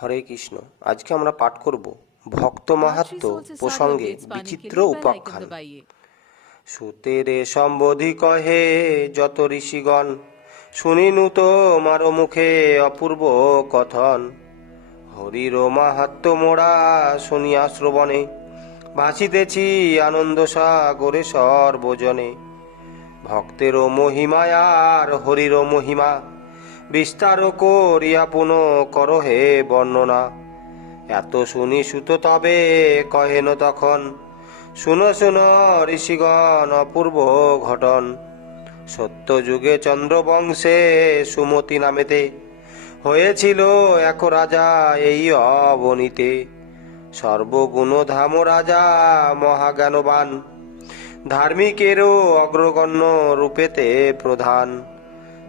হরে কৃষ্ণ। আজকে আমরা পাঠ করব ভক্ত মাহাত্ম্য প্রসঙ্গে বিচিত্র উপাখ্যান। সুতেরে সম্বোধি কহে যত ঋষিগণ, শুনিনু তোমার মুখে অপূর্ব কথন। হরির মাহাত্ম্য মোরা শুনিয়া শ্রবণে, ভাসিতেছি আনন্দ সাগরে সর্বজনে। ভক্তের মহিমায় আর হরির মহিমা, বিস্তার করিয়া পুনঃ কর হে বর্ণনা। এত শুনি সুত তবে কহেন তখন, শুনো শুনো ঋষিগণ অপূর্ব ঘটন। সত্য যুগে চন্দ্রবংশে সুমতি নামেতে, হয়েছিল এক রাজা এই অবনীতে। সর্বগুণ ধাম রাজা মহাজ্ঞানবান, ধার্মিকেরও অগ্রগণ্য রূপেতে প্রধান।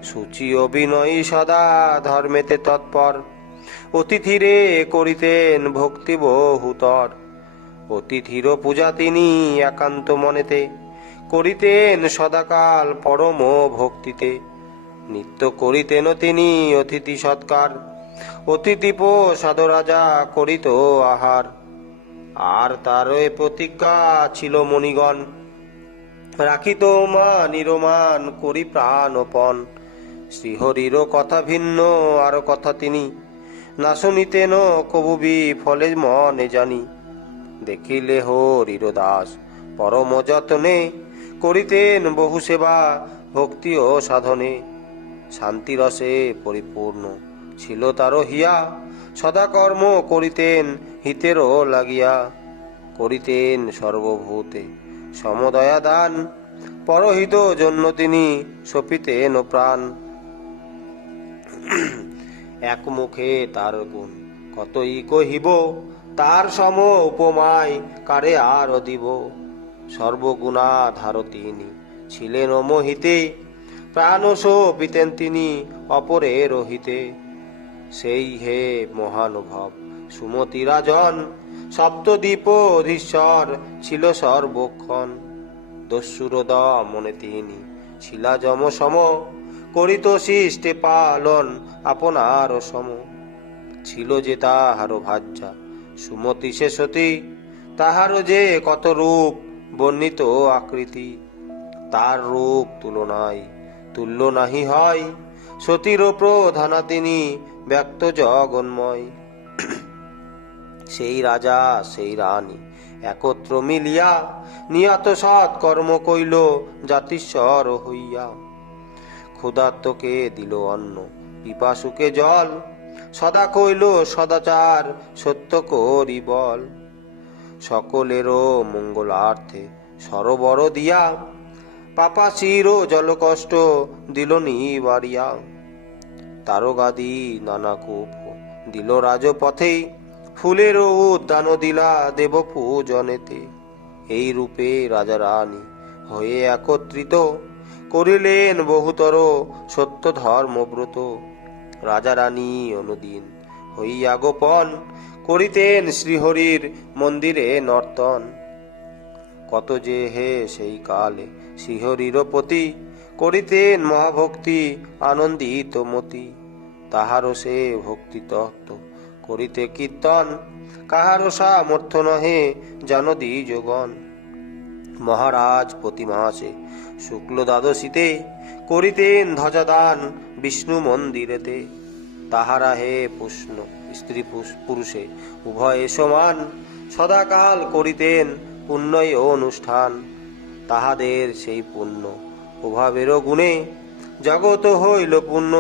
সূচি অভিনয়ী সদা ধর্মেতে তৎপর, অতিথিরে করিতেন ভক্তি বহুতর। অতিথির পূজা তিনি একান্ত মনেতে, করিতেন সদাকাল পরম ভক্তিতে। নিত্য করিতেন তিনি অতিথি সৎকার, অতিথি প্রসাদ রাজা করিত আহার। আর তার প্রতিজ্ঞা ছিল মণিগণ, রাখিত নিরমান করি প্রাণপণ। শ্রীহরির কথা ভিন্ন আর কথা তিনি, না শুনিতেন কবুবি ফলে মনে জানি। দেখিলে হরির দাস পরম যত্নে, করিতেন বহু সেবা ভক্তি ও সাধনে। শান্তিরসে পরিপূর্ণ ছিল তার হিয়া, সদা কর্ম করিতেন হিতেরও লাগিয়া। করিতেন সর্বভূতে সমদয়া দান, পরহিত জন্য তিনি সপিতেন প্রাণ। এক মুখে তার গুণ কতই কহিব, তার সম উপমায় কারে আর দিব। সর্বগুণাধার তিনি ছিলেন মোহিতে, প্রাণ সপিতেন তিনি অপরের হিতে। সেই হে মহানুভব সুমতি রাজন, সপ্তদ্বীপ অধীশ্বর ছিল সর্বক্ষণ। দস্যুর দমনে তিনি ছিলা যম সম, করিত সৃষ্টে পালন আপনার সম। ছিল যে তাহার ভাজ্যা সুমতি সে সতী, তাহার যে কত রূপ বর্ণিত আকৃতি। তার রূপ তুলনায় তুল্য নাহি হয়, সতীর প্রধানা তিনি ব্যক্ত জগন্ময়। সেই রাজা সেই রানী একত্র মিলিয়া, নিয়ত সৎ কর্ম কইল জাতিস্বর হইয়া। ক্ষুধার্তকে দিল অন্ন, পিপাসুকে জল, সদা কইল সদাচার সত্য করি বল। সকলেরও মঙ্গলার্থে সরোবর দিয়া, পাপাসির জল কষ্ট দিল নিবারিয়া। তারগাদি নানা কূপ দিল রাজপথে, ফুলের উদ্যান দিলা দেব পূজনেতে। এই রূপে রাজা রানী হয়ে একত্রিত, করিলেন বহুতর সত্য ধর্মব্রত। রাজা রানী অনুদিন হইয়া গোপন, করিতেন শ্রীহরির মন্দিরে নর্তন। কত যে হে সেই কালে শ্রীহরির প্রতি, করিতেন মহাভক্তি আনন্দিত মতি। তাহারও সে ভক্তি তত্ত্ব করিতে কীর্তন, কাহারও সামর্থ্য নহে জানো দ্বিজগণ। মহারাজ প্রতি মাসে শুক্ল দ্বাদশীতে, করিতেন ধ্বজাদান বিষ্ণু মন্দিরেতে। তাহারা হে পুষ্ণ স্ত্রী পুরুষে উভয়ে সমান, সদাকাল করিতেন পুণ্যই অনুষ্ঠান। তাহাদের সেই পুণ্য প্রভাবেরও গুণে, জগৎ হইল পুণ্য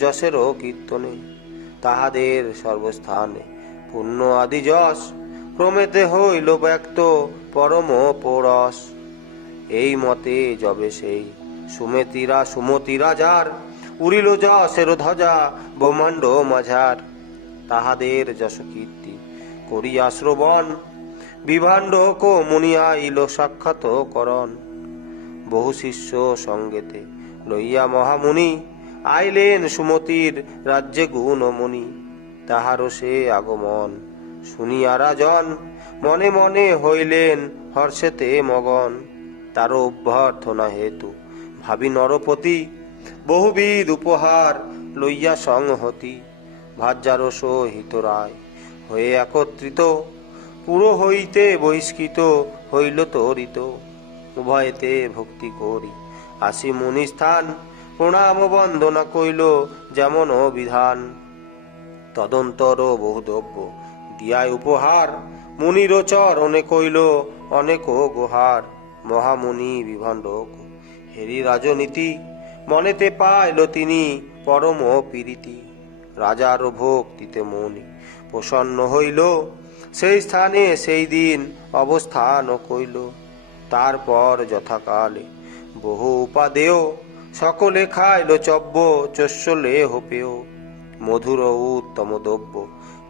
যশেরও কীর্তনে। তাহাদের সর্বস্থানে পুণ্য আদি যশ, ক্রমেতে হইল ব্যক্ত পরম পরশ। এই মতে যবে সেই সুমতি রাজার, উড়িল যশের ধ্বজা ব্রহ্মাণ্ড মাঝার। তাহাদের যশ কীর্তি করিয়া শ্রবণ, বিভাণ্ড কো মুনি আইল সাক্ষাৎ করণ। বহু শিষ্য সঙ্গেতে লইয়া মহামুনি, আইলেন সুমতির রাজ্যে গুণমণি। তাহারও সে আগমন শুনিয়া রাজন, মনে মনে হইলেন হর্ষেতে মগন। তার অভ্যর্থনা হেতু ভাবি নরপতি, বহুবিধ উপহার লইয়া সংহতি। ভাজ্যারও সহিত রায় হয়ে একত্রিত পুরো হইতে বহিষ্কৃত হইল তরিত উভয়েতে ভক্তি করি আসি মুনি স্থান প্রণাম বন্দনা কইল যেমন বিধান তদন্তর বহুদ্রব্য দিয়ায় উপহার মুনির চরণে কইল অনেক গোহার মহামুনি বিভণ্ডক হেরি রাজনীতি মনেতে পাইল তিনি পরম পীরিতি রাজার ভক্তিতে মনি প্রসন্ন হইল সেই স্থানে সেই দিন অবস্থান কইল তারপর যথাকালে বহু উপাদেয় সকলে খাইল চব্য চস্যলে হোপেয় মধুর উত্তম দ্রব্য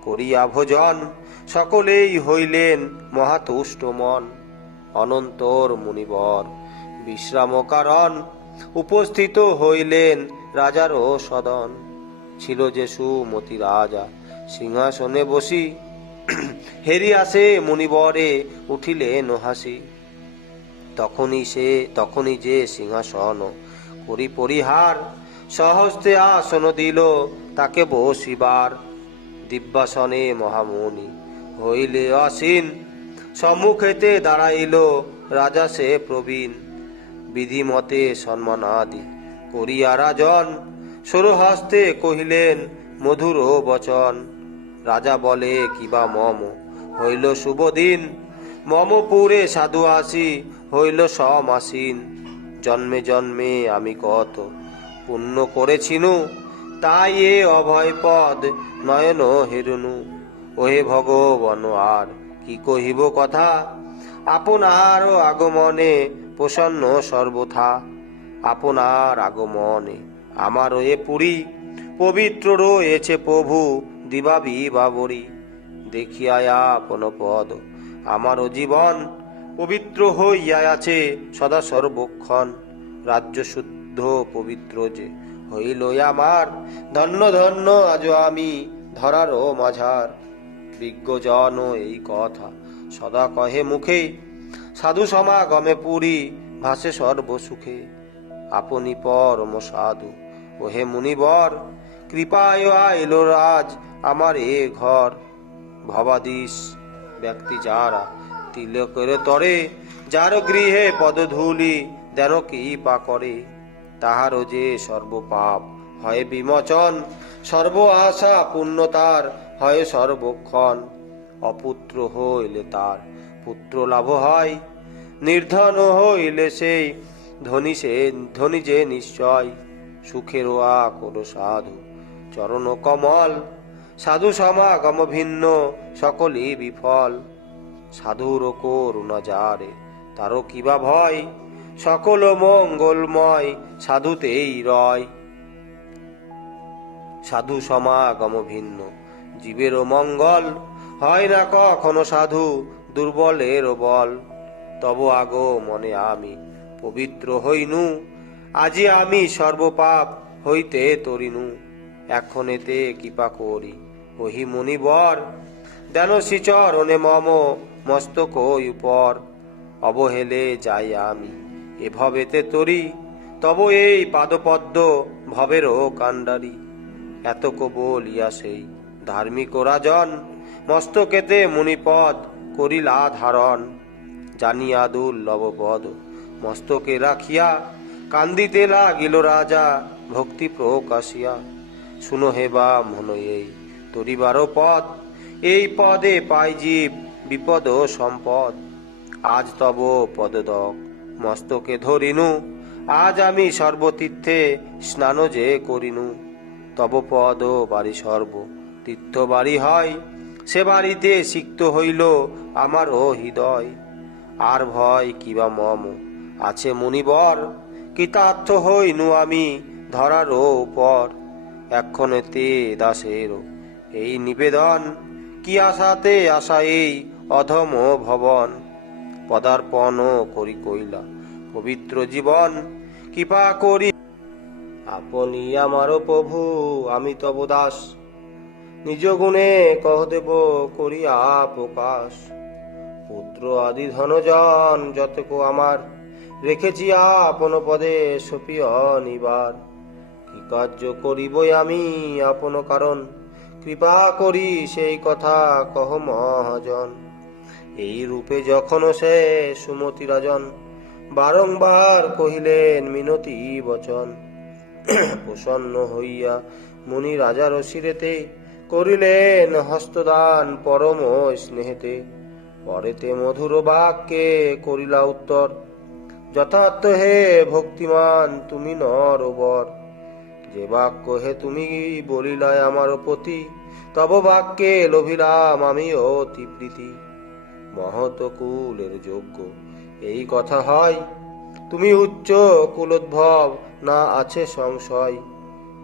করিয়া ভোজন সকলেই হইলেন মহাতুষ্ট মন অনন্তর মুনিবর বিশ্রাম কারণ উপস্থিত হইলেন রাজারও সদন ছিল যে সুমতি রাজা সিংহাসনে বসি হেরি আসে মুনিবরে উঠিলেন হাসি তখনই যে সিংহাসন করি পরিহার সহস্তে আসন দিল তাকে বসিবার দিব্যাসনে মহামুনি হইলে আসীন সম্মুখেতে দাঁড়াইল রাজা সে প্রবীণ বিধিমতে সম্মানাদি করিয়া রাজন সরহস্তে কহিলেন মধুর বচন রাজা বলে কিবা মম হইল শুভ দিন মম পুরে সাধু আসি হইল সমাসীন জন্মে জন্মে আমি কত পুণ্য করেছিনু তাই এ অভয় পদ নয়ন হেরুনু ওহে ভগবান আর কি কহিব কথা আপনার আগমনে প্রসন্ন সর্বথা আপনার আগমনে আমার এ পুরী পবিত্র রয়েছে প্রভু দিবাবি বাবরি দেখিয়া আপন পদ আমারও জীবন পবিত্র হইয়া আছে সদা সর্বক্ষণ রাজ্য শুদ্ধ পবিত্র যে হইল আমার ধন্য ধন্য আজ আমি ধরারও মাঝার বিজ্ঞজন এই কথা সদা কহে মুখে সাধু সমাগমে পুরী ভাসে সর্বসুখে আপনি পরম সাধু ওহে মুনিবর কৃপায় আইল রাজ আমার এ ঘর ভবাদিস ব্যক্তি যারা তিলকের তরে যার গৃহে পদধূলি যেন কি পা করে তাহারও যে সর্বপাপ হয় বিমোচন সর্ব আশা পুণ্যতার হয় সর্বক্ষণ অপুত্র হইলে তার পুত্র লাভ হয় নির্ধন হইলে সেই ধনী যে নিশ্চয় সুখের কোন সাধু চরণ কমল সাধু সমাগম ভিন্ন সকলই বিফল সাধুর করুণা যারে তারও কিবা ভয় সকল মঙ্গলময় সাধুতেই রয় সাধু সমাগম ভিন্ন জীবেরও মঙ্গল হয় না কখনো সাধু দুর্বলের বল তব আগো মনে আমি পবিত্র হইনু আজি আমি সর্বপাপ হইতে তরিনু এখনেতে কৃপা করি ওহি মুনিবর দেন শ্রীচরণে মম মস্তক উপর অবহেলে যাই আমি এভাবেতে তরি তব এই পাদপদ্ম ভবেরও কাণ্ডারি এতক বলিয়া সেই ধার্মিক রাজন মস্তকেতে মুনিপদ করিলা ধারণ জানিয়া দুর্লভ পদ মস্তকে রাখিয়া কান্দিতে লাগিল রাজা ভক্তি প্রকাশিয়া শুনো হেবা মন এই তরিবার পদ এই পদে পাই জীব বিপদ সম্পদ আজ তব পদদক মস্তকে ধরিনু আজ আমি সর্বতীর্থে স্নান যে করিনু তব পদ বাড়ি সর্ব তীর্থ বাড়ি হয় সে বাড়িতে সিক্ত হইল আমারও হৃদয় আর ভয় কিবা মম আছে মুনিবর কৃতার্থ হইনু আমি ধরারও উপর এক্ষণেতে দাসেরও এই নিবেদন কি আশাতে আশা এই অধম ভবন পদার্পণ করি কইলা পবিত্র জীবন কৃপা করি আপনি আমারও প্রভু আমি তব দাস নিজ গুণে কহ দেব করিয়া প্রকাশ পুত্র আদি ধনজন যতক আমার রেখেছি আপন পদে সপিয় নিবার কি কার্য করিব আমি আপন কারণ কৃপা করি সেই কথা কহ মহাজন। এই রূপে যখন সে সুমতি রাজন বারংবার কহিলেন মিনতি বচন। প্রসন্ন হইয়া মুনি রাজার শিরেতে করিলেন হস্তদান পরম স্নেহেতে। পরেতে মধুর বাক্যে করিলা উত্তর, যথার্থ হে ভক্তিমান তুমি নরবর। যে বাক্য হে তুমি বলিলাই আমার প্রতি, তব বাক্যে লোভিলাম আমি অতি প্রীতি। মহৎ কুলের যোগ্য এই কথা হয়, তুমি উচ্চ কুলোদ্ভব না আছে সংশয়।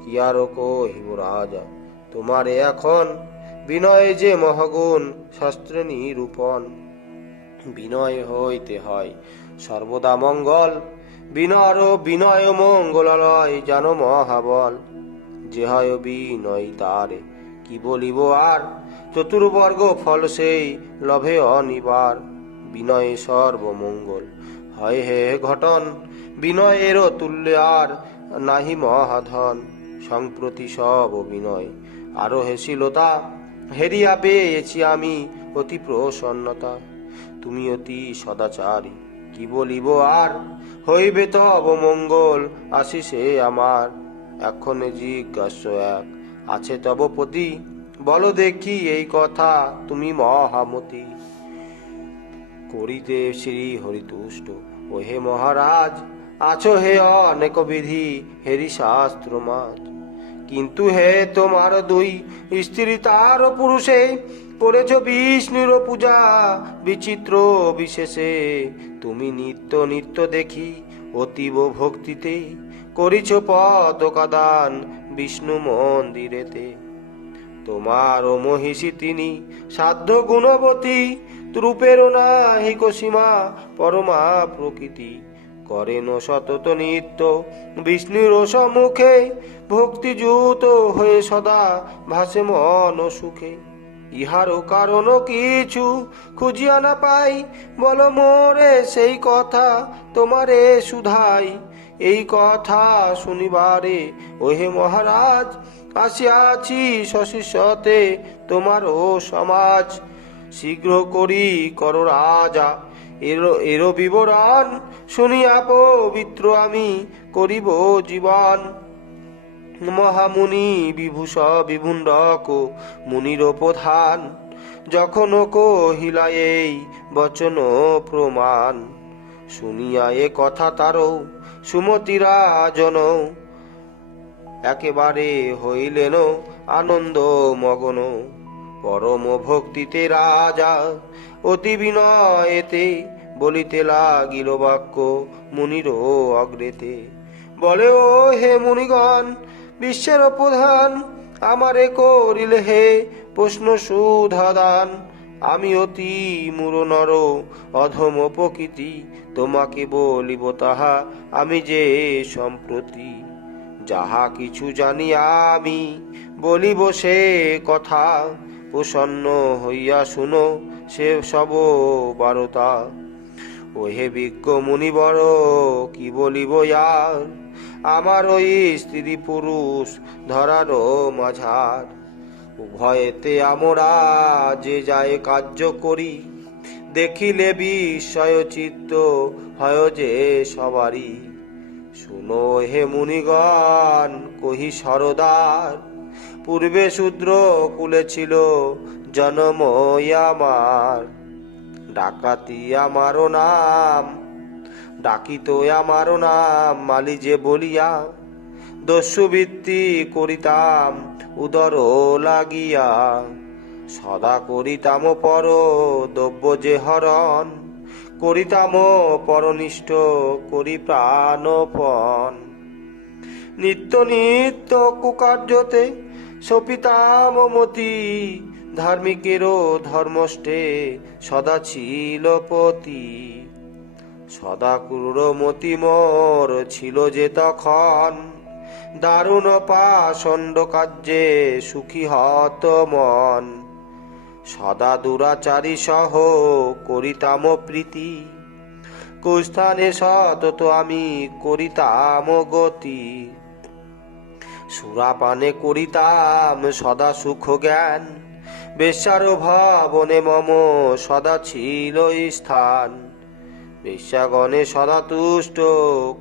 কি আর কহিব রাজা তোমারে এখন, বিনয় যে মহাগুণ শাস্ত্রে নিরূপণ। বিনয় হইতে হয় সর্বদা মঙ্গল, বিনয় মঙ্গলালয় জানো মহাবল। যে হয় বিনয় তারে কি বলিব আর, চতুর্বর্গ ফল সেই লভে অনিবার। বিনয়ে সর্বমঙ্গল হয় হে ঘটন, বিনয়েরও তুল্য আর নাহি মহাধন। সম্প্রতি সব বিনয় আরো হেসিলতা, হেরিয়া পেয়েছি আমি অতি প্রসন্নতা। তুমি অতি সদাচারী কি বলিব আর, হইবে তব মঙ্গল আশিসে আমার। এক্ষণে জিজ্ঞাস্য এক আছে তব পতি, বলো দেখি এই কথা তুমি মহামতি। করিতে শ্রী হরিতুষ্ট ও হে মহারাজ, আছো হে অনেক বিধি হেরি শাস্ত্র মাঝ। কিন্তু হে তোমার দুই স্ত্রী তার পুরুষে, করেছ বিষ্ণুর পূজা বিচিত্র বিশেষে। তুমি নিত্য নিত্য দেখি অতীব ভক্তিতে, করিছ পদকাদান বিষ্ণু মন্দিরেতে। তোমার মহিষী তিনি সাধ্য গুণবতী, রূপের নাহিক সীমা পরমা প্রকৃতি। করেন সতত নিত্য বিষ্ণুর সম্মুখে, ভক্তিযুত হয়ে সদা ভাসে মন সুখে। ইহারও কারণ কিছু খুঁজিয়া না পাই, বল মোরে সেই কথা তোমারে শুধাই। এই কথা শুনিবারে ওহে মহারাজ, আসিয়াছি সশিষ্যতে তোমারও সমাজ। শীঘ্র করি কর রাজা এরো বিবরণ, শুনিয়া পবিত্র আমি করিব জীবন। মহামুনি বিভূষ বিভুণ্ডক মুনির প্রধান, যখন কহিলা এই বচন প্রমাণ। শুনিয়া এ কথা তারও সুমতি রাজন, একেবারে হইলেন আনন্দ মগন। পরম ভক্তিতে রাজা অতি বিনয়েতে, বলিতে লাগিল বাক্য মুনির অগ্রেতে। বলে ও হে মুনিগণ বিশ্বের প্রধান, আমারে করিলে হে প্রশ্ন সুধাদান। আমি অতি মূঢ় নর অধম প্রকৃতি, তোমাকে বলিব তাহা আমি যে সম্প্রতি। যাহা কিছু জানি আমি বলিব সে কথা, প্রসন্ন হইয়া শুনো সে সব বারতা। ওহে বিজ্ঞ মুনিবর কি বলিব আর, আমার ওই স্ত্রী পুরুষ ধরার মাঝার। উভয়েতে আমরা যে যায় কার্য করি, দেখিলে বিস্ময় চিত্ত হয় যে সবারই। শুনো হে মুনিগণ কহি সরদার, পূর্বে শূদ্র কুলে ছিল জন্ম আমার। ডাকাতি আমারও নাম, ডাকিত আমারও নাম মালি যে বলিয়া। দস্যুবৃত্তি করিতাম উদর লাগিয়া, সদা করিতাম পর দ্রব্য যে হরণ। করিতাম পরনিষ্ঠ করি প্রাণপণ, নিত্য নিত্য কুকার্যতে সপিতাম মতি। ধার্মিকেরও ধর্মষ্টে সদা ছিল পতি, সদা ক্রূরমতি মোর ছিল যে তখন। দারুণ পাষণ্ড কার্যে সুখী হত মন, সদা দুরাচারী সহ করিতাম প্রীতি। কুস্থানে সতত আমি করিতাম গতি, সুরাপানে করিতাম সদা সুখ জ্ঞান, বেশ্যার ভবনে মম সদা ছিল স্থান। বেশ্যাগণে সদা তুষ্ট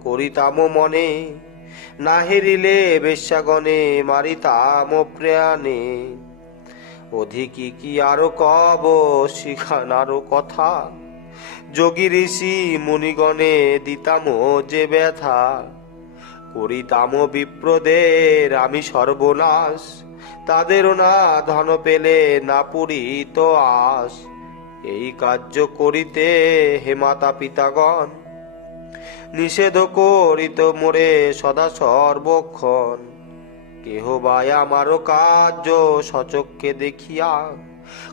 করিতাম মনে, না হেরিলে বেশ্যাগণে মারিতাম প্রাণে। অধিকি কি আরো কব শিখান আরো কথা, যোগী ঋষি মুনিগণে দিতাম যে ব্যথা। করিতাম বিপ্রদের আমি সর্বনাশ, তাদেরও না ধন পেলে না পুরিত আস। এই কার্য করিতে হে মাতা পিতাগণ, নিষেধ করিত মোরে সদা সর্বক্ষণ। কেহ বা আমারও কার্য সচক্ষে দেখিয়া,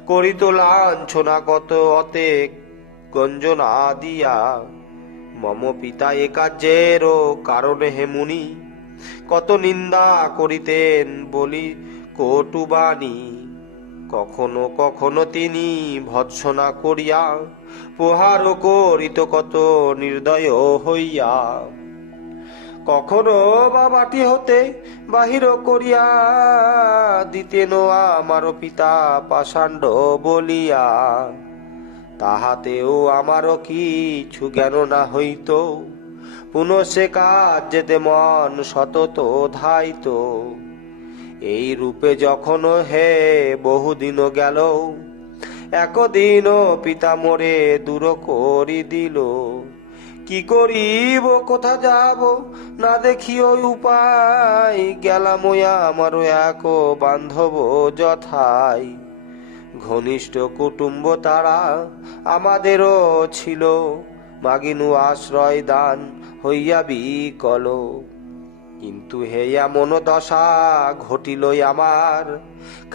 করিত লাঞ্ছনা কত অতে গঞ্জনা দিয়া। মম পিতা এ কার্যেরও কারণে হে মুনি, কত নিন্দা করিতেন বলি কটুবাণী। কখনো কখনো তিনি ভৎসনা করিয়া, প্রহারও করিত কত নির্দয় হইয়া। কখনো বা বাটি হতে বাহির করিয়া, দিতেন আমার পিতা পাষাণ্ড বলিয়া। তাহাতেও আমারও কিছু জ্ঞান না হইত, পুনঃ সে কার্যেতে মন সতত ধাইত। এই রূপে যখন হে বহুদিন গেল, একদিন পিতা মোরে দূর করি দিল। কি করিব কোথা যাব না দেখিও উপায়, গেলাম আমার এক বান্ধব যথাই। ঘনিষ্ঠ কুটুম্ব তারা আমাদেরও ছিল, মাগিনু আশ্রয় দান হইয়া বিকল। কিন্তু হে এমন দশা ঘটিল আমার,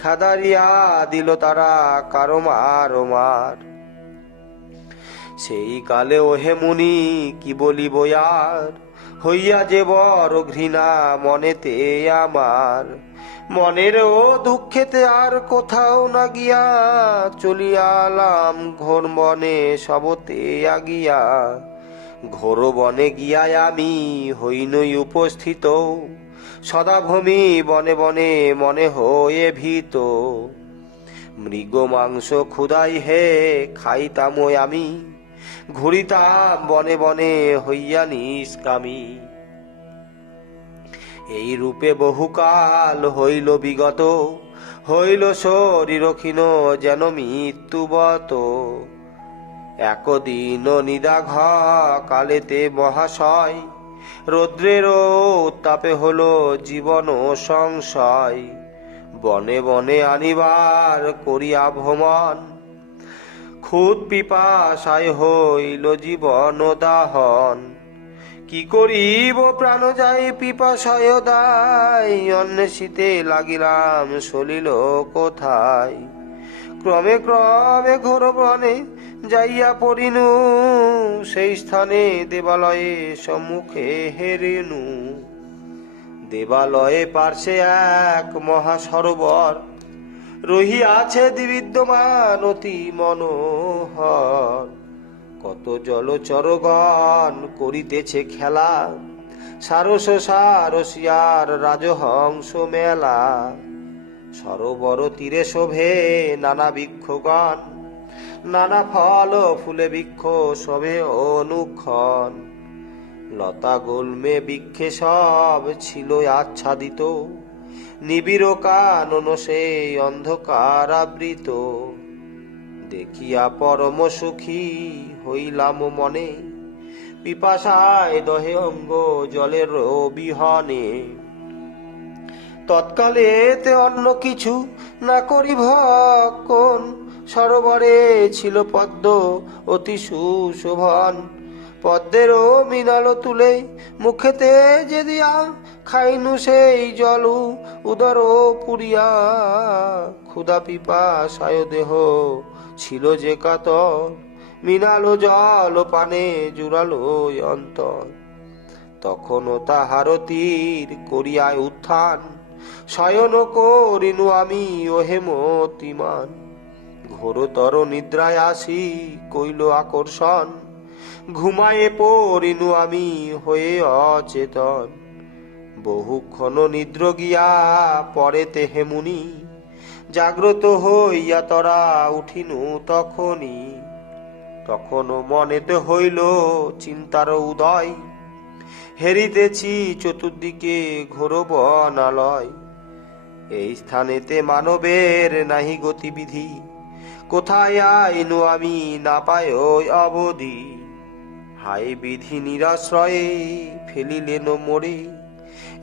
খাদারিয়া দিল তারা কারো মার মার। সেই কালে ওহে মুনি কি বলিব আর, হইয়া যে বড় ঘৃণা মনেতে আমার। মনেরও দুঃখেতে আর কোথাও না গিয়া, চলিয়ালাম ঘোর বনে সবতে আগিয়া। ঘোর বনে গিয়ায় আমি হইনই উপস্থিত, সদা ভূমি বনে বনে মনে হয়ে ভীত। মৃগ মাংস ক্ষুধাই হে খাইতাম আমি, ঘুরিতাম বনে বনে হইয়া নিষ্কামী। এই রূপে বহুকাল হইল বিগত, হইল শরীর ক্ষীণ যেন মৃত্যুবত। একদিন নিদাঘ কালেতে মহাশয়, রৌদ্রেরও উত্তাপে হলো জীবন সংশয়। বনে বনে আনিবার করিয়া ভ্রমণ, খুদ পিপাসায় হইল জীবন দাহন। কি করিব প্রাণ যাই পিপাসায় দায়, অন্বেষিতে লাগিলাম সলিল কোথায়। ক্রমে ক্রমে ঘোর বনে যাইয়া পড়িনু, সেই স্থানে দেবালয়ে সম্মুখে হেরিনু। দেবালয়ে পার্শ্বে এক মহাসরোবর, রহিয়াছে দিবিদ্যমান অতি মনোহর। কত জলচরগণ করিতেছে খেলা, সারস সারসিয়ার রাজহংস মেলা। সরোবর তীরে শোভে নানা বৃক্ষগণ, নানা ফল ফুলে বৃক্ষ শোভে অনুক্ষণ। লতা গুল্মে বৃক্ষে সব ছিল আচ্ছাদিত, নিবিড় কানন সেই অন্ধকার আবৃত। দেখিয়া পরম সুখী হইলাম মনে, পিপাসায় দহে অঙ্গ জলের বিহনে। তৎকালে এতে অন্য কিছু না করি ভক্ষণ, সরোবরে ছিল পদ্ম অতি সুশোভন। পদ্মেরও মৃণাল তুলে মুখেতে যে দিয়া, খাইনু সেই জল উদর পুরিয়া। ক্ষুধা পিপাসায় দেহ ছিল যে কাতর, মৃণাল জল পানে জুড়ালো অন্তর। তখনও তাহার তীর করিয়া উত্থান, শয়ন করিনু আমি ওহে মতিমান। ঘোরতর নিদ্রায় আসি কইল আকর্ষণ, ঘুমায়ে পড়িনু আমি হয়ে অচেতন। বহুক্ষণ নিদ্র গিয়া পরে তেহে মুনি, জাগ্রত হইয়া তরা উঠিনু তখনই। তখনও মনেতে হইল চিন্তার উদয়, হেরিতেছি চতুর্দিকে ঘোর বনালয়। এই স্থানেতে মানবের নাহি গতিবিধি, কোথায় আইনু আমি না পায় অবধি। হাই বিধি নিরাশ্রয়ে ফেলিলেন মোরে,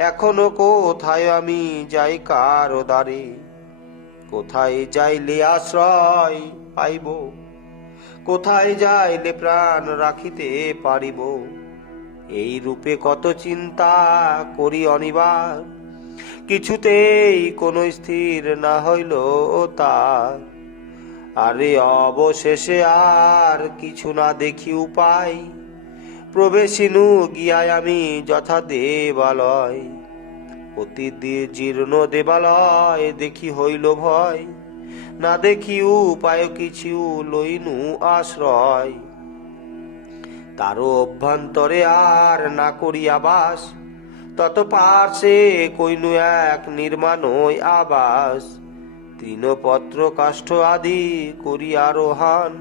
এখনো কোথায় আমি যাই কার দ্বারে। কোথায় যাইলে আশ্রয় পাইব, কোথায় যাইলে প্রাণ রাখিতে পারিব। এই রূপে কত চিন্তা করি অনিবার, কিছুতেই কোনো স্থির না হইল তার। আরে অবশেষে আর কিছু না দেখি উপায়, প্রবেশিনু গিয়ায় আমি যথা দেবালয়। অতি জীর্ণ দেবালয় দেখি হইল ভয়, না দেখি উপায় কিছু লইনু আশ্রয়। তারও অভ্যন্তরে আর না করিয়া বাস, তত পার্শ্বে কইনু এক নির্মাণ আবাস। তৃণপত্র কাষ্ঠ আদি করিয়া রোহান,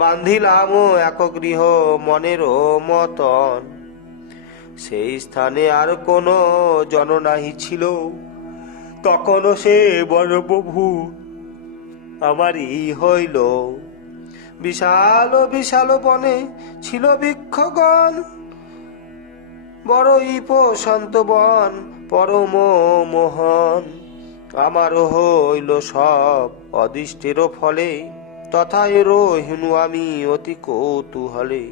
বান্ধিলাম এক গৃহ মনের মতন। সেই স্থানে আর কোনো জন নাহি ছিল, তখনও সে বনপ্রভু আমারই হইল। বিশাল বিশাল বনে ছিল বৃক্ষগণ, বড়ই প্রশান্ত বন পরম মোহন। আমার হইল সব অদৃষ্টের ফলে, তথায় রহিনু আমি অতি কৌতূহলে।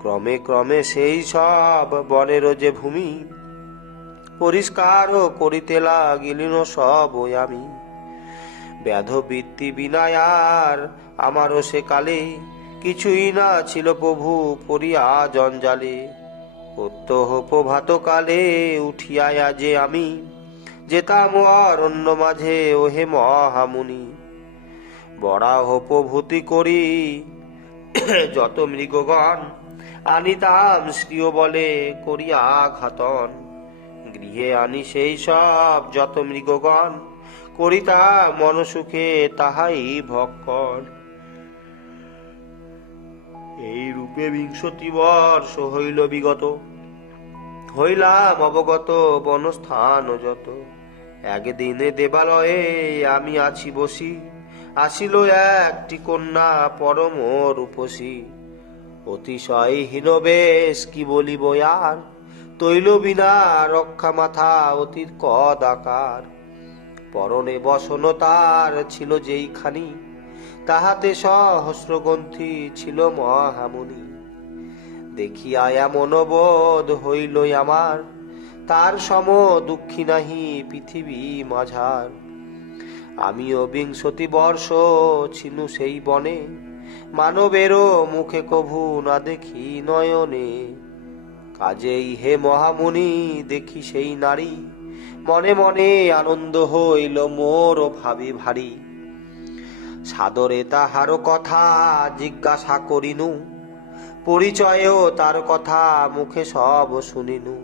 ক্রমে ক্রমে সেই সব বনের যে ভূমি, পরিষ্কার করিতে লাগিলেন সব আমি। ব্যাধবৃত্তি বিনায়ার আমারও সে কালে, কিছুই না ছিল প্রভু পড়িয়া জঞ্জালে। প্রত্যহ প্রভাত কালে উঠিয়া যে আমি, যেতাম অরণ্য মাঝে ওহে মহামুনি। বরাহ প্রভূতি করি যত মৃগগণ, আনিতাম শ্রীয় বলে করিয়া ঘাতন। গৃহে আনি সেই সব যত মৃগগণ, করিতাম মনসুখে তাহাই ভক্ষণ। এই রূপে 20 বর্ষ হইল বিগত, হইলাম অবগত বনস্থান যত। একদিনে দেবালয়ে আমি আছি বসি, আসিল একটি কন্যা পরম রূপসী। অতিশয় হীন বেশ কি বলিব আর, তৈল বিনা রক্ষা মাথা অতির কদ আকার। পরনে বসন তার ছিল যেইখানি, তাহাতে সহস্র গ্রন্থি ছিল মহামুনি। দেখিয়া এমন বোধ হইল আমার, তার সম দুঃখী নাহি পৃথিবী মাঝার। আমিও 20 বর্ষ ছিনু সেই বনে, মানবেরও মুখে কভু না দেখি নয়নে। কাজেই হে মহামুনি দেখি সেই নারী, মনে মনে আনন্দ হইল মোর ভাবি ভারী। সাদরে তাহার কথা জিজ্ঞাসা করিনু, পরিচয়েও তার কথা মুখে সব শুনিনু।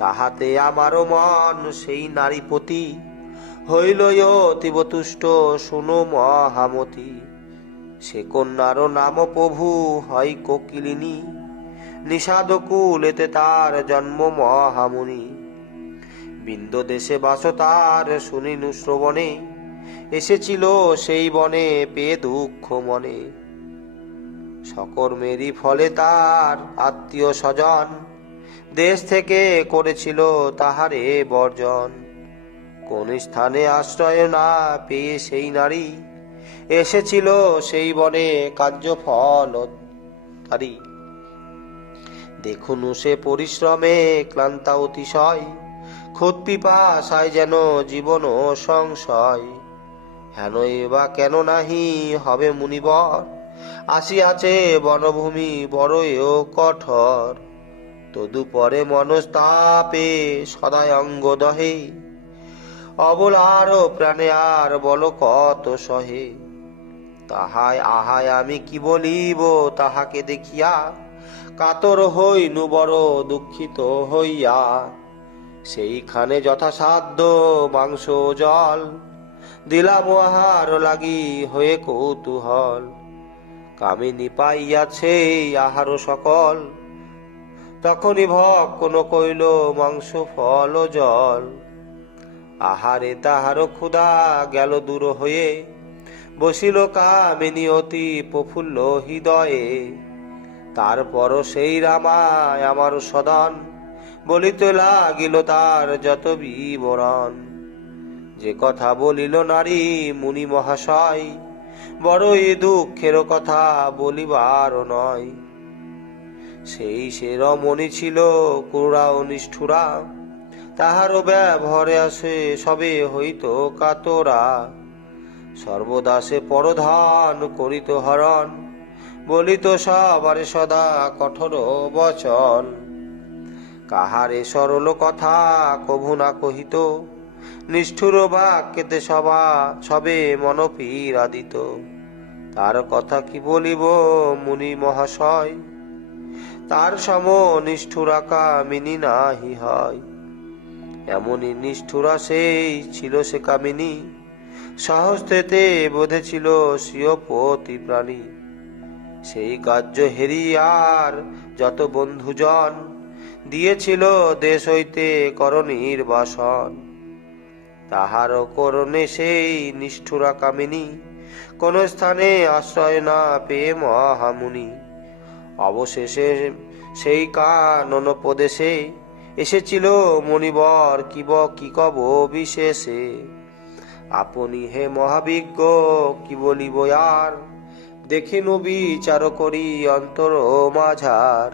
তাহাতে আমারও মন সেই নারী প্রতি, হইল অতীব তুষ্ট শুনো মহামতি। সে কন্যারও নাম প্রভু হয় কোকিলিনী, নিষাদ কুলেতে তার জন্ম মহামুনি। বিন্দ দেশে বাস তার শুনিনু শ্রবণে, এসেছিল সেই বনে পেয়ে দুঃখ মনে। সকর্মেরই ফলে তার আত্মীয় স্বজন, দেশ থেকে করেছিল তাহারে বর্জন। কোন স্থানে আশ্রয় না পেয়ে সেই নারী, এসেছিল সেই বনে কার্যফল তারি। দেখুনু সে পরিশ্রমে ক্লান্তা অতিশয়, ক্ষোধ পিপাসায় যেন জীবন সংশয়। হেনই বা কেন নাহি হবে মুনিবর, আসিয়াছে বনভূমি বড়ই কঠোর। তদুপরে মনস্তাপে সদায় অঙ্গ দহে, অবলার প্রাণে আর বল কত সহে। তাহাই আহায় আমি কি বলিব তাহাকে দেখিয়া, কাতর হইনু বড় দুঃখিত হইয়া। সেইখানে যথাসাধ্য মাংস জল দিলাম আহার লাগি হয়ে কৌতূহল। কামিনী পাইয়াছে আহার সকল, তখনই ভক্ষণ কইল মাংস ফল জল। আহারে তাহার ক্ষুধা গেল দূর হয়ে, বসিল কামিনী অতি প্রফুল্ল হৃদয়ে। তারপর সেই রামায় আমার সদন, বলিতে লাগিল তার যত বিবরণ। যে কথা বলিল নারী মুনি মহাশয়, বড়ই দুঃখের কথা বলিবার নয়। সেই সে রমণী ছিল ক্রূরা ও নিষ্ঠুরা, তাহারও ব্যবহারে আসে সবে হইত কাতরা। সর্বদা সে পরধন করিত হরণ, বলিত সবারে সদা কঠোর বচন। কাহারে সরল কথা কভু না কহিত, নিষ্ঠুর বাক্যেতে সবে মন পীড়া দিত। তার কথা কি বলিব মুনি মহাশয়, তার সম নিষ্ঠুরা কামিনী নাহি হয়। এমনই নিষ্ঠুরা সেই ছিল সে কামিনী, সহস্তেতে বোধেছিল স্বীয় পতি প্রাণী। সেই কার্য হেরিয়ার যত বন্ধুজন, দিয়েছিল দেশ হইতে করণীর বাসন। তাহার করণে সেই নিষ্ঠুরা কামিনী, কোন স্থানে আশ্রয় না পেয়ে মহামুনি। অবশেষে সেই কানন প্রদেশে এসেছিল মণিবর কি কব বিশেষে। আপনি হে মহাবিজ্ঞ কি বলিব আর, দেখিনু বিচার করি অন্তর মাঝার।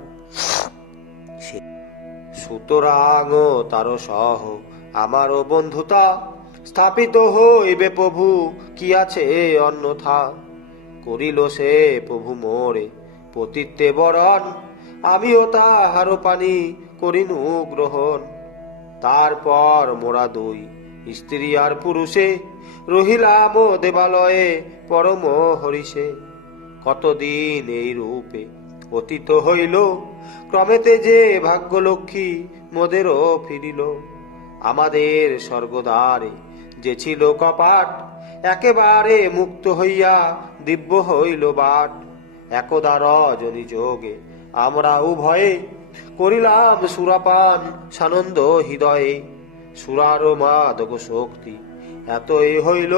সুতরাং তার সহ আমারও বন্ধুতা, স্থাপিত হইবে প্রভু কি আছে অন্যথা। করিল সে প্রভু মোরে পতিত্বে বরণ, আমিও তাহার পানি করিনু গ্রহণ। তারপর মোরা দুই স্ত্রী আর পুরুষে, রহিলাম দেবালয়ে পরম হরিষে। কতদিন এই রূপে অতীত হইল, ক্রমেতে যে ভাগ্যলক্ষ্মী মোদেরও ফিরিল। আমাদের স্বর্গদ্বারে যে ছিল কপাট, একেবারে মুক্ত হইয়া দিব্য হইল বাট। একদা রজনী যোগে আমরা উভয়ে, করিলাম সুরাপান সানন্দ হৃদয়ে। সুরার মাদক শক্তি এতই হইল,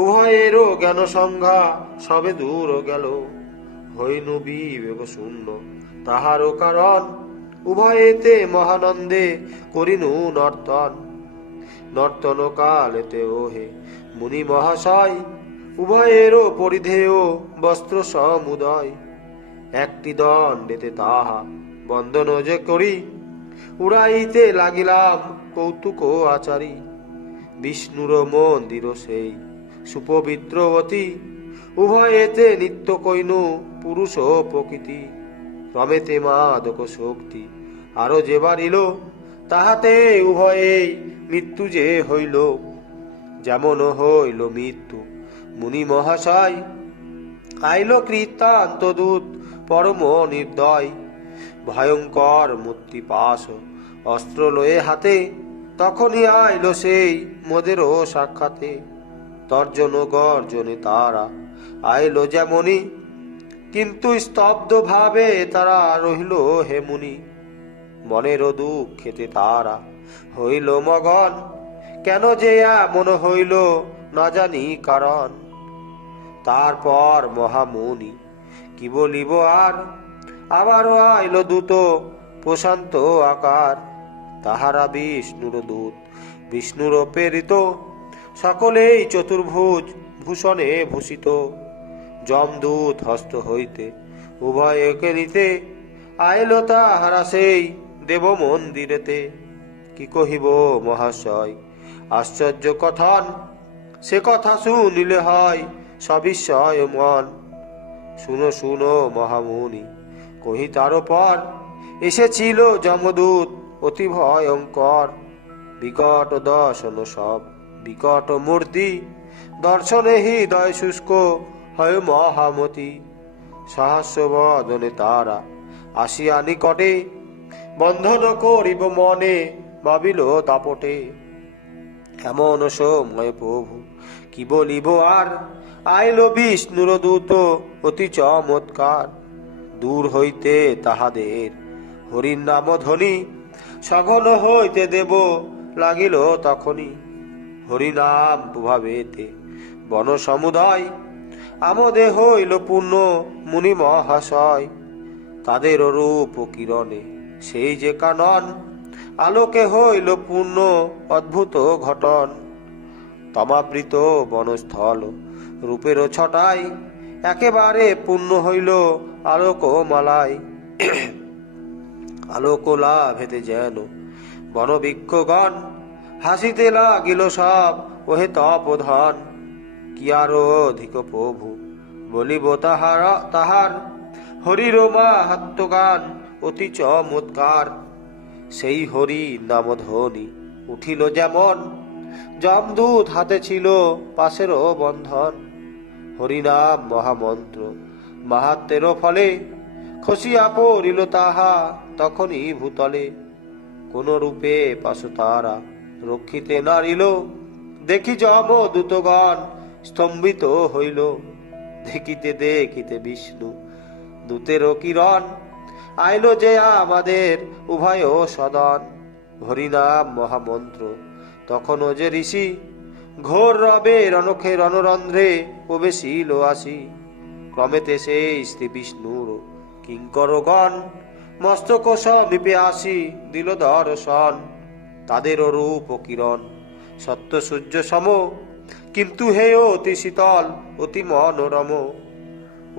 উভয়েরও জ্ঞান সংজ্ঞা সবে দূর গেল। হইনু বিবেক শূন্য তাহারও কারণ, উভয়েতে মহানন্দে করিনু নর্তন। নর্তন কালেতে ওহে মুনি মহাশয়, উভয়েরও পরিধেয় বস্ত্র সমুদয়। একটি দণ্ডেতে তাহা বন্দন যে করি, উড়াইতে লাগিলাম কৌতুক আচারি। বিষ্ণুর মন্দির সেই সুপবিত্র অতি, উভয়েতে নিত্য কইনু পুরুষ প্রকৃতি। ক্রমেতে মাদক শক্তি আরো যে বাড়িল, তাহাতে উভয়েই মৃত্যু যে হইল। যেমন হইল মৃত্যু মুনি মহাশয়, আইল কৃতান্ত দূত পরম নির্দয়। ভয়ঙ্কর মূর্তি পাশ অস্ত্র লয়ে হাতে, তখনই আইল সেই মোদেরও সাক্ষাতে। তর্জন গর্জনে তারা আইল যেমনি, কিন্তু স্তব্ধ ভাবে তারা রহিল হে মুনি। মনের দুঃখেতে তারা হইল মগন, কেন যে এমন হইল না জানি কারণ। তারপর মহামুনি কি বলিব আর, আবারও আইল দূত প্রশান্ত আকার। তাহারা বিষ্ণুর দূত বিষ্ণুর প্রেরিত, সকলেই চতুর্ভুজ ভূষণে ভূষিত। যমদূত হস্ত হইতে উভয়কে নিতে, আইল তাহারা সেই দেব মন্দিরেতে। কি কহিব মহাশয় আশ্চর্য কথন, সে কথা শুনিলে হয় সবিস্ময় মন। শুনো শুনো মহামুনি কহি তার পর, এসেছিল যমদূত অতি ভয়ঙ্কর। বিকট দর্শন সব বিকট মূর্তি, দর্শনে হৃদয় শুষ্ক হয় মহামতি। সহস্র বদনে তারা আসিয়া নিকটে, বন্ধন করিব মনে ভাবিল দাপটে। এমন সময় প্রভু কি বলিব আর, আইল বিষ্ণুর দূত অতি চমৎকার। দূর হইতে তাহাদের হরির নাম ধ্বনি, সঘন হইতে দেব লাগিল তখনই। হরিনাম প্রভাবেতে বন সমুদয়, আমোদে হইল পূর্ণ মুনি মহাশয়। তাদের রূপ কিরণে সেই যে কানন, আলোকে হইল পূর্ণ অদ্ভুত ঘটন। তমাবৃত বনস্থল রূপের ছটায়, একেবারে পূর্ণ হইল আলোক মালায়। আলোক লাভেতে যেন বনবৃক্ষগণ, হাসিতে লাগিল সব ওহে তপোধন। কি আরো অধিক প্রভু বলিব তাহার, হরির মাহাত্ম্যগান অতি চমৎকার। সেই হরি নাম ধ্বনি উঠিল যেমন, যমদূত হাতে ছিল পাশের বন্ধন। হরিনাম মহামন্ত্র মাহাত্মের ফলে, খসিয়া পড়িল তাহা তখনই ভূতলে। কোন রূপে পাশু তারা রক্ষিতে নারিল, দেখি যম দূতগণ স্তম্ভিত হইল। দেখিতে দেখিতে বিষ্ণু দূতের কিরণ, আইল যে আমাদের উভয় সদন। হরিনাম মহামন্ত্র তখনও যে ঋষি, ঘোর রবে রণখে রণরন্ধ্রে প্রবেশিল আসি। ক্রমেতে সেই শ্রী বিষ্ণুর কিঙ্করগণ, মস্তক সমীপে আসি দিল দর্শন। তাদের রূপ কিরণ সত্য সূর্য সম, কিন্তু হে অতি শীতল অতি মনোরম।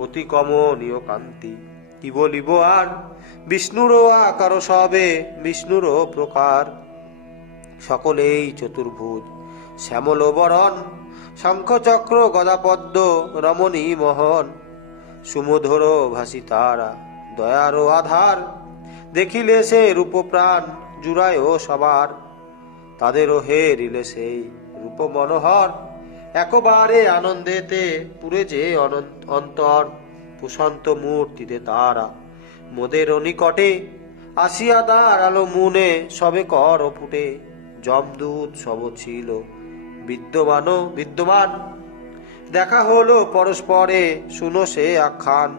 অতি কমনীয় কান্তি কি বলিব আর, বিষ্ণুর আকার সবে বিষ্ণুর প্রকার। সকলেই চতুর্ভুজ শ্যামল বরণ, শঙ্খ চক্র গদাপদ্ম রমণী মোহন। সুমধুর ভাসি তারা দয়ার আধার, দেখিলে সে রূপ প্রাণ জুড়ায় সবার। তাদেরও হেরিলে সেই রূপ মনোহর, একবারে আনন্দেতে পুরে যে অন্তর। পুষন্ত মূর্তিতে তারা মোদের নিকটে, আসিয়া দাঁড়ালো মুনে সবে কর ফুটে। যমদূত সব ছিল বিদ্যমান, দেখা হলো পরস্পরে শুনো সে আখ্যান।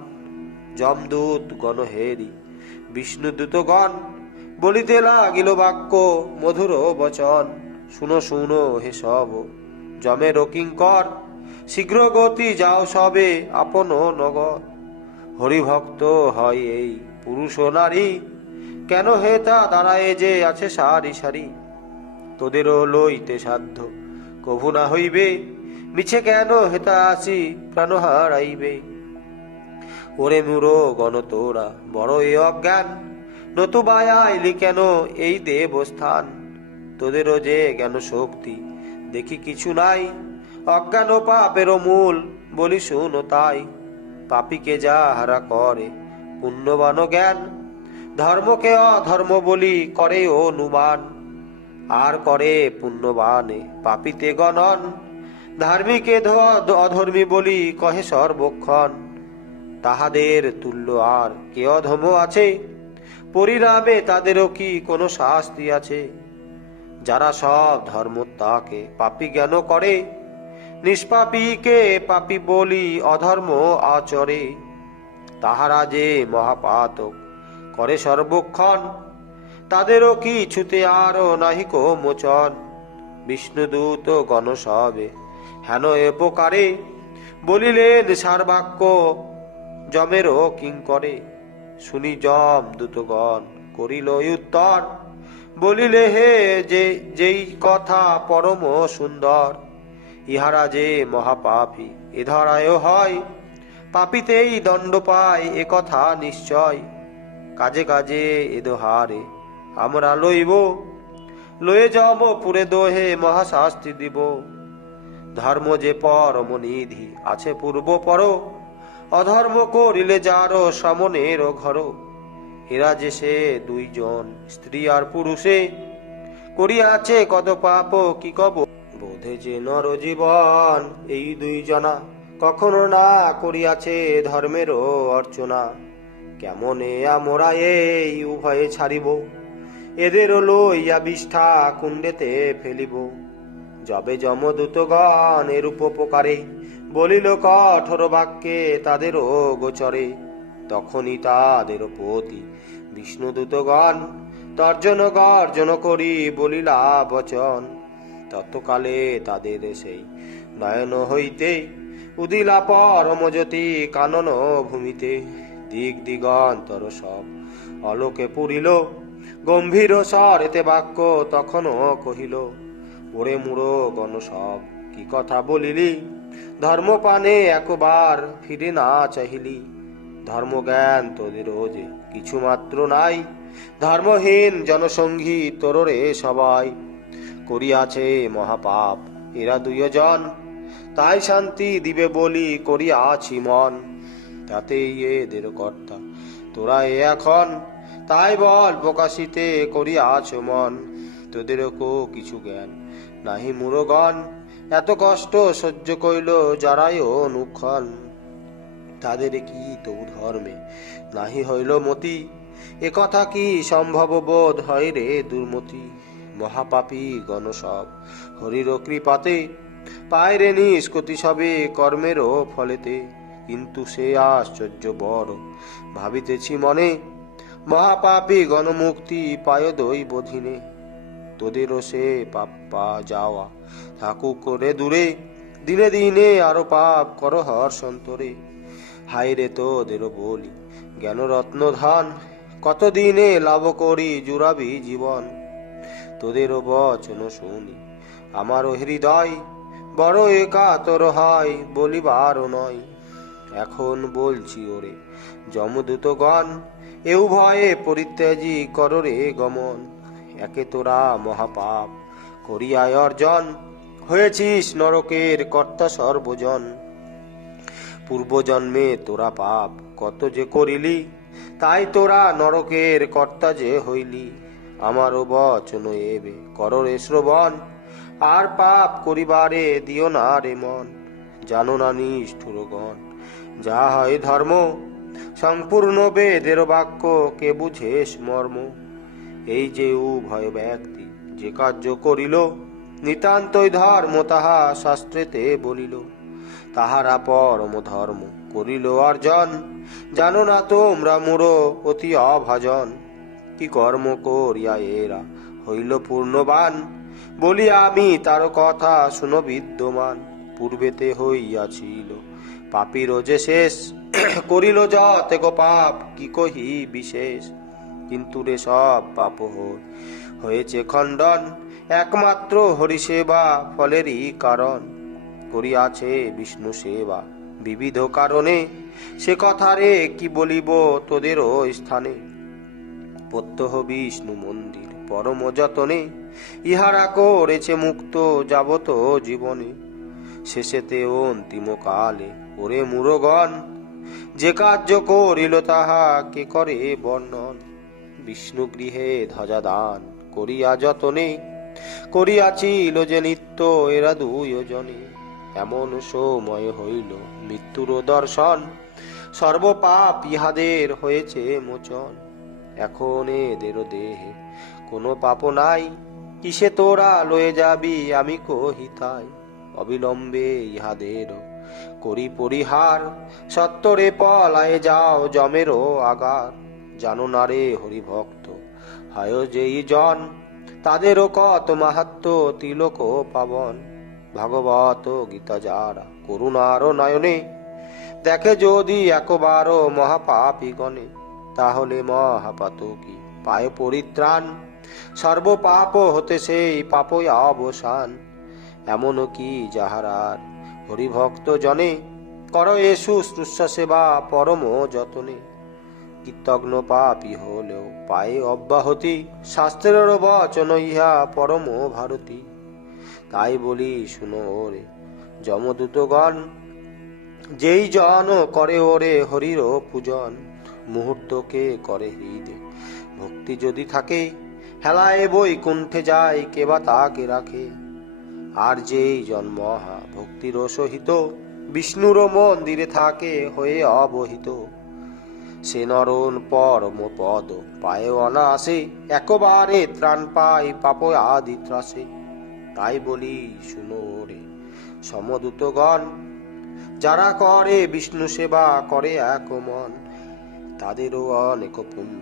যমদূত গণ হেরি বিষ্ণুদূতগণ, বলিতে লাগিল বাক্য মধুর বচন। শুনো শুনো হে সব যমের কিঙ্কর, শীঘ্র গতি যাও সবে আপন নগর। হরিভক্ত হয় এই পুরুষ নারী, কেন হে তা দাঁড়ায় যে আছে সারি সারি। তোদেরও লইতে সাধ্য কভু না হইবে, মিছে কেন হেতা আসি প্রাণ হারাইবে। ওরে মূঢ় গণ তোরা বড় এ অজ্ঞান, নতুবা আইলি কেন এই দেবস্থান। তোদেরও যে জ্ঞান শক্তি দেখি কিছু নাই, অজ্ঞান ও পাপের মূল বলি শুনো তাই। পাপীকে যা হারা করে পুণ্যবান জ্ঞান, ধর্মকে অধর্ম বলি করে অনুমান। আর করে পুণ্যবানে পাপীতে গণন, ধার্মিকে অধর্মী বলি কহে সর্বক্ষণ। তাহাদের তুল্য আর কে অধম আছে, পরিণামে তাদেরও কি কোনো শাস্তি আছে। যারা সব ধর্ম তাকে পাপী জ্ঞান করে, নিষ্পাপীকে পাপী বলি অধর্ম আচরে। তাহারা যে মহাপাতক করে সর্বক্ষণ, তাদেরও কিছুতে আরো নাহিক মোচন। বিষ্ণুদূত গণ সবে হেন এ প্রকারে, বলিলেন সারবাক্য যমেরও কিঙ্করে। শুনি যম দূতগণ করিল উত্তর, বলিলে হে যেই কথা পরম সুন্দর। ইহারা যে মহাপাপী এ ধরায় হয়, পাপীতেই দণ্ড পায় এ কথা নিশ্চয়। কাজে কাজে এ দোহারে আমরা লইব, লয়ে যম পুরে দোহে মহাশাস্তি দিব। ধর্ম যে পরম নিধি আছে পূর্ব পর, অধর্ম করিলে যার সমনের ঘর। এরা যে সে দুইজন স্ত্রী আর পুরুষে, করিয়াছে কত পাপ কি কব। বোধে যে নর জীবন এই দুইজনা, কখনো না করিয়াছে ধর্মেরও অর্চনা। কেমনে আমরা এই উভয়ে ছাড়িব, এদেরও লইয়া বিষ্ঠা কুণ্ডেতে ফেলিব। যবে যমদূতগণ এরূপ উপকারে বলিল কঠোর বাক্যে তাদেরও গোচরে, তখনই তাদের প্রতি বিষ্ণুদূতগণ তর্জন গর্জন করি বলিলা বচন। তৎকালে তাদের সেই নয়ন হইতে উদিলা পরমজ্যোতি কানন ভূমিতে, দিক দিগন্তর সব অলোকে পুরিল, গম্ভীর স্বরেতে বাক্য তখনও কহিল, ওরে মূঢ় গণ সব কি কথা বলিলি, ধর্মপানে একবার ফিরে না চাহিলি। ধর্মজ্ঞান তোদের যে কিছু মাত্র নাই, ধর্মহীন জনসঙ্গী তোরে সবাই। করিয়াছে মহাপাপ এরা দুইজন, তাই শান্তি দিবে বলি করিয়াছি মন। তাতেই এদের কর্তা তোরা এখন, তাই বল প্রকাশিতে করিয়াছ মন। তোদেরও কিছু জ্ঞান নাহি মূঢ়গণ, এত কষ্ট সহ্য কইল যারাই অনুক্ষণ। তাদের কি তবু ধর্মে নাহি হইল মতি, এ কথা কি সম্ভব বোধ হয় রে দুর্মতি। মহাপাপী গণ সব হরির কৃপাতে পায় রে নিষ্কৃতি সবে কর্মেরও ফলেতে। কিন্তু সে আশ্চর্য বড় ভাবিতেছি মনে, মহাপাপী গণমুক্তি পায় দৈবধীনে। তোদেরও সে পাপ্পা যাওয়া থাকুক করে দূরে, দিনে দিনে আরো পাপ কর হর্ষন্তরে। হায় রে তোদেরও বলি জ্ঞান রত্ন ধন, কতদিনে লাভ করি জুড়াবি জীবন। তোদেরও বচন শুনি আমারও হৃদয়, বড় একাতর হয় বলিবারও নয়। এখন বলছি ওরে যমদূতগণ, এও ভয়ে পরিত্যাজি কররে গমন। একে তোরা মহাপাপ করিয়ায় অর্জন, হয়েছিস নরকের কর্তা সর্বজন। পূর্বজন্মে তোরা পাপ কত যে করিলি, তাই তোরা নরকের কর্তা যে হইলি। আমারও বচন এবে কররে শ্রবণ, আর পাপ করিবারে দিও না রে মন। জানো না নিষ্ঠুরগণ যা হয় ধর্ম, সম্পূর্ণ বেদের বাক্য কে বুঝেস মর্ম। এই যে উভয় ব্যক্তি যে কার্য করিল, নিতান্তই ধর্ম তাহা শাস্ত্রেতে বলিল। তাহারা পরম ধর্ম করিল অর্জন, জানো না তোমরা মূঢ় অতি অভাজন। কি কর্ম করিয়া এরা হইল পূর্ণবান, বলি আমি তার কথা শুনো বিদ্যমান। পূর্বেতে হইয়াছিল পাপীর যে শেষ, করিল যতেক পাপ কি কহি বিশেষ। কিন্তু রে সব পাপ হয়েছে খণ্ডন, একমাত্র হরিসেবা ফলেরই কারণ। করিয়াছে বিষ্ণু সেবা বিবিধ কারণে, সে কথা রে কি বলিব তোদেরও স্থানে। প্রত্যহ বিষ্ণু মন্দির পরম যতনে, ইহারা করেছে মুক্ত যাবত জীবনে। শেষেতে অন্তিম কালে ওরে মূঢ়গণ, যে কার্য করিল তাহা কে করে বর্ণন। বিষ্ণু গৃহে ধ্বজা দান করিয়া যতনে, করিয়াছিল যে নিত্য এরা দুইজনে। এমন সময় হইল মৃত্যুর দর্শন, সর্বপাপ ইহাদের হয়েছে মোচন। এখন এদের দেহে কোনো পাপ নাই, কিসে তোরা লয়ে যাবি আমি কহিতাই। অবিলম্বে ইহাদের করি পরিহার, সত্তরে পলায়ে যাও যমেরও আগার। জানো না রে হরিভক্ত হয় যেই জন, তাদেরও কত মাহাত্ম তিলক পাবন। ভাগবত গীতা যারা করুণার নয়নে, দেখে যদি একবারও মহাপাপী গণে, তাহলে মহাপাতকী পায় পরিত্রাণ। সর্বপাপ হতে সেই পাপই অবসান। এমন কি যাহারার হরিভক্ত জনে, কর এ শুশ্রূষা সেবা পরম যতনে। কৃতজ্ঞ পাপী হলেও পায়ে অব্যাহতি, শাস্ত্রের বচন ইহা পরম ভারতী। তাই বলি শুনো ওরে যমদূতগণ, যেই জন করে ওরে হরির পূজন। মুহূর্তকে করে হৃদে ভক্তি যদি থাকে, হেলায় বৈকুণ্ঠে যায় কেবা তাকে রাখে। আর যেই জন মহা ভক্তির সহিত, বিষ্ণুর মন্দিরে থাকে হয়ে অবহিত। সে নরণ পরম পদ পায়ে অনাসে, একবারে ত্রাণ পাই পাপ আদি ত্রাসে। তাই বলি শুনো রে সমদূতগণ, যারা করে বিষ্ণু সেবা করে এক মন, তাদেরও অনেক পুণ্য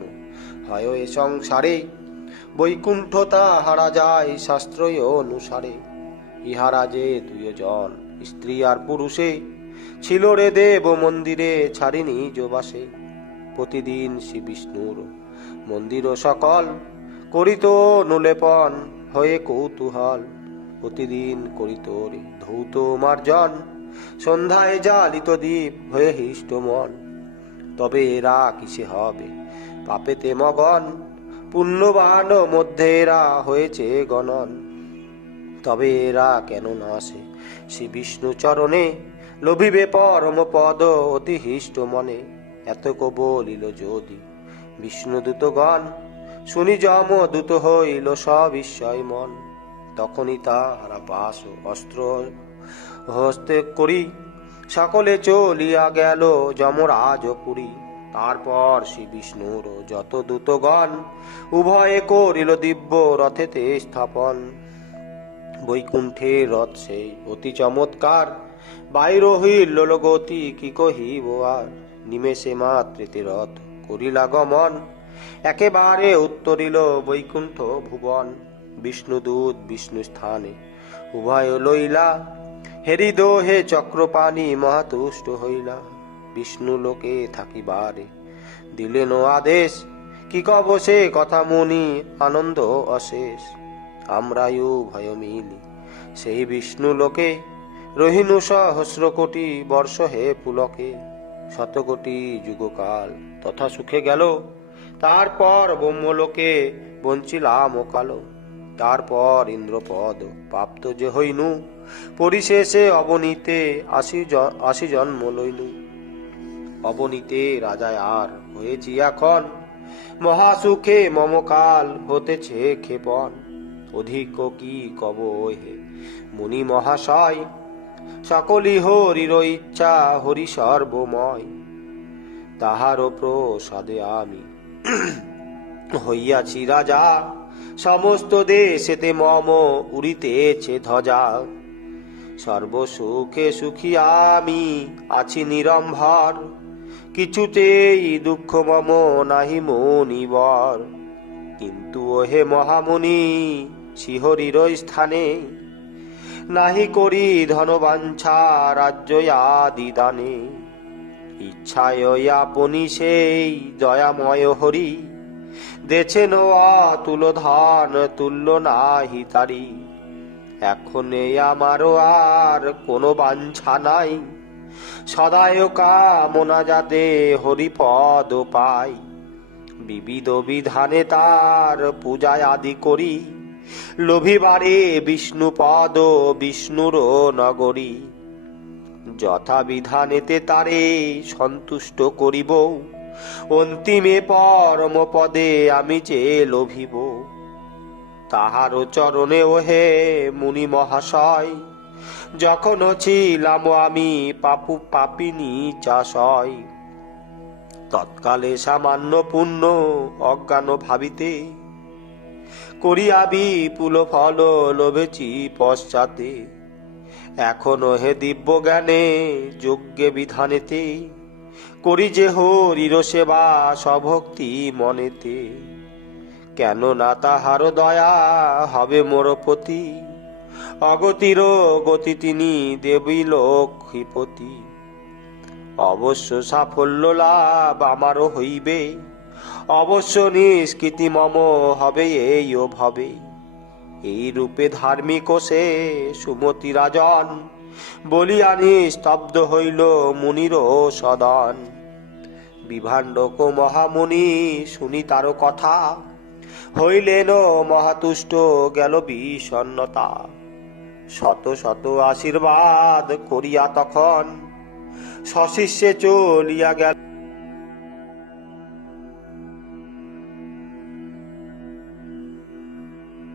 হয় এ সংসারে। বৈকুণ্ঠ তাহারা যায় শাস্ত্র অনুসারে। ইহারা যে দুইজন স্ত্রী আর পুরুষে, ছিল রে দেব মন্দিরে ছাড়ি নিজ বাসে। প্রতিদিন শ্রী বিষ্ণুর মন্দির সকল করিত নুলেপন হয়ে কৌতূহল। প্রতিদিন করিত রে ধৌত মার্জন, সন্ধ্যায় জ্বালিত দ্বীপ হয়ে হৃষ্ট মন। তবে এরা কিসে হবে পাপেতে মগন, পুণ্যবান মধ্যে এরা হয়েছে গণন। তবে এরা কেন না আসে শ্রী বিষ্ণু চরণে, লোভিবে পরম পদ অতি হৃষ্ট মনে। এত বলিল যদি বিষ্ণুদূতগণ, শুনি যম দূত হইল সবিস্ময় মন। তখনই তাহারা পাশ অস্ত্র হস্তে করি, সকলে চলিয়া গেল যমরাজপুরী। তারপর শ্রী বিষ্ণুর যত দূতগণ, উভয়ে করিল দিব্য রথেতে স্থাপন। বৈকুণ্ঠের রথ সেই অতি চমৎকার, বাইর হইল গতি কি কহিব আর। নিমেষে মাত্রেতে রথ করিলা গমন, একেবারে উত্তরিল বৈকুণ্ঠ ভুবন। বিষ্ণুদূত বিষ্ণু স্থানে উভয় লইলা, হেরিদ হে চক্রপাণি মহাতুষ্ট হইলা। বিষ্ণু লোকে থাকিবারে দিলেন আদেশ, কি কব সে কথা মুনি আনন্দ অশেষ। আমরায়ু ভয় মিলি সেই বিষ্ণু লোকে, রহিনু সহস্র কোটি বর্ষ হে পুলকে। শতকোটি যুগকাল তথা সুখে গেল, তারপর ব্রহ্মলোকে বঞ্চিলাম কালো। তারপর ইন্দ্রপদ প্রাপ্ত যে হইনু, পরিশেষে অবনীতে আশি জন্ম লইনু। অবনীতে রাজায় আর হয়েছি এখন, মহাসুখে মমকাল হতেছে ক্ষেপণ। অধিক কি কব হে মুনি মহাশয়, সকলি হরির ইচ্ছা হরি সর্বময়। তাহার প্রসাদে আমি হইয়াছি রাজা, সমস্ত দেশেতে মম উড়িতেছে ধ্বজা। সর্বসুখে সুখী আমি আছি নিরম্ভর, কিছুতেই দুঃখ মম নাহি মনিবর। কিন্তু ওহে মহামুনি শ্রীহরির স্থানে, নাহি করি ধনবাঞ্ছা রাজ্য আদি দানে। ইচ্ছায় আপনি সেই দয়াময় হরি, দেছেন অতুল ধন তুল্য নাহি তারি। এখন আমারও আর কোনো বাঞ্ছা নাই, সদায় কামনা যাতে হরিপদ পাই। বিবিধ বিধানে তার পূজায় আদি করি, লোভিবারে বিষ্ণুপদ বিষ্ণুর নগরী। যথা বিধানেতে তারে সন্তুষ্ট করিব, অন্তিমে পরম পদে আমি যে লোভিব। তাহার চরণে ওহে মুনি মহাশয়, যখন ছিলাম আমি পাপিনী চাষয়। তৎকালে সামান্য পুণ্য অজ্ঞান ভাবিতে, করিয়া বিপুল ফল লোভেছি পশ্চাতে। এখনো হে দিব্য জ্ঞানে যজ্ঞে বিধানেতে, করি যে হরির সেবা সভক্তি মনেতে। কেন না তাহার দয়া হবে মোর প্রতি, অগতির গতি তিনি দেবী লক্ষ্মীপতি। অবশ্য সাফল্য লাভ আমারও হইবে, অবশ্য নিষ্কৃতি মম হবে এই ভাবে। এই রূপে ধার্মিক সে সুমতি রাজন, বলিয়া নিস্তব্ধ হইল মুনির সদন। বিভাণ্ডক মহামুনি শুনি তার কথা, হইলেন মহাতুষ্ট গেল বিষণ্ণতা। শত শত আশীর্বাদ করিয়া তখন, সশিষ্যে চলিয়া গেল